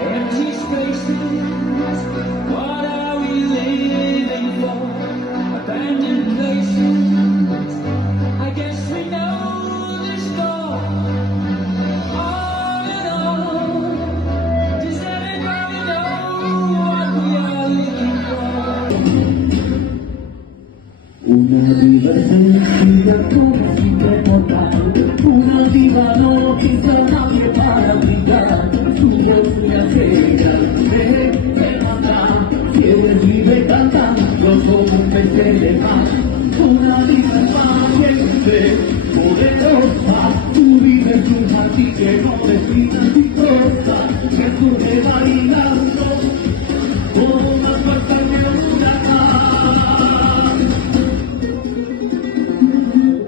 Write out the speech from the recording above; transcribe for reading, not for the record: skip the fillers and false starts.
Empty spaces, what are we living for? Abandoned places, I guess we know the score. All in all, does everybody know what we are looking for? Una diversión come si te portare, una diva no chissà che para brillare, su voce accesa, se manda, si vive cantando come un pezze fa, una diva paziente, poderosa, tu vives un jardín que no respira.